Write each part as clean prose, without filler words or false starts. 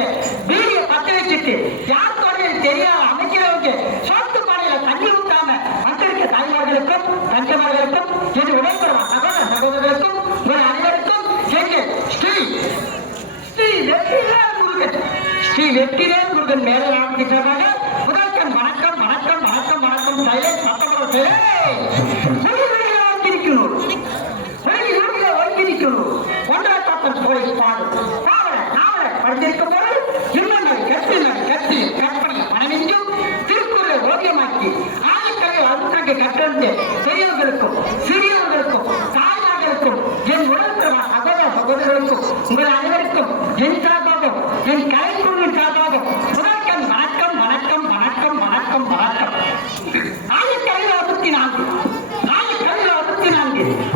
வச்சிருக்க வீடியோ பத்த வச்சுட்டு யார் தொடர்ந்து தெரியாத அமைக்கிறவங்க சோத்து பானையில தண்ணி ஊத்தாம வந்திருக்க தாய்மார்களுக்கும் தஞ்சமார்களுக்கும் என்று உடன்படுவா சகோதர சகோதரர்களுக்கும் உங்கள் அனைவருக்கும் ஸ்ரீ வெற்றிவேல் முருகன் மேலே ஆரம்பிக்கின்றதாக முதற்கண் வணக்கம் வணக்கம் வணக்கம் வணக்கம் சைலன்ஸ் பத்தொன்பது படித்திருக்கும் போது இன்னொன்று கற்பனை மனமெஞ்சும் திருக்குறளை ஓவியமாக்கி ஆதிக்கலை அருத்தங்க கற்றறிந்து பெரியவர்களுக்கும் சிறியவர்களுக்கும் தாய்மார்களுக்கும் என் உடற்பிரவா சகோதர சகோதரர்களுக்கும் உங்கள் அனைவருக்கும் என் சார்பாகவும் என் கலைக்குழுவின் சார்பாகவும் முதற்கண் வணக்கம் வணக்கம் வணக்கம் வணக்கம் வணக்கம். ஆதிக்கலையில் 64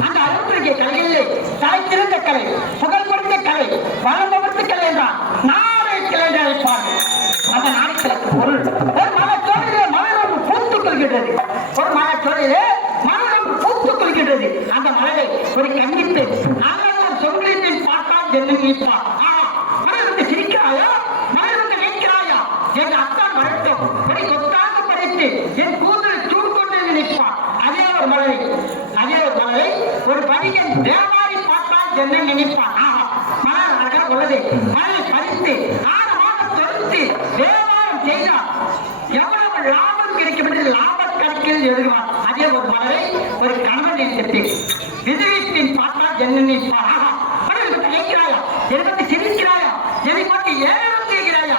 அந்த 64 கலைகளிலே தலை சிறந்த கலை புகழ்படுத்த கலை வளம்படுத்த கலை என்றால் 4 கிளை அழைப்பார்கள். அந்த 4 கிளைக்கு பொருள் ஒரு மலச்சோலையிலே மலரொன்று பூத்துக் கொள்கின்றது. ஒரு மலச்சோலையிலே மலரொன்று பூத்துக் கொள்கின்றது. அந்த மலரை ஒரு கண்டித்து நாங்கள் சொல்கிறேன் பார்த்தால் என்ன நினைப்பார். மலர் வந்து சிரிக்கிறாயா, மலர் வந்து நிற்கிறாயா என் அத்தான் வரட்டும் ஒரு கொத்தாக படைத்து என் கூந்தல் சூடு கொண்டு நினைப்பார். அதே ஒரு மலரை ஒரு பணிகன் தேவாரி பார்த்தால் என்ன நினைப்பான். மலர் அழகாக உள்ளது. மலரை பறித்து 6 மாதம் தொடுத்து தேவாரம் செய்தால் எவ்வளவு லாபம் கிடைக்கும் என்று லாபம் கிடைக்கிறது எழுதுவார். அதே ஒரு மலரை ஒரு கணவன் நினைத்து விதவித்தின் பார்த்தால் என்ன நினைப்பான். நினைக்கிறாயா, என்னை பற்றி சிரிக்கிறாயா, என்னை பற்றி ஏழம் செய்கிறாயா.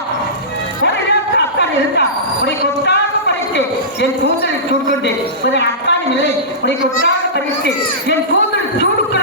ஒரு நேரத்தில் அத்தான் இருந்தா உடைய கொத்தாக பறித்து என் கூந்தலை சூடுகொண்டு ஒரு அத்தானின் இல்லை உடைய கொத்தாக பறித்து என் கூந்தல் சூடுக்கிற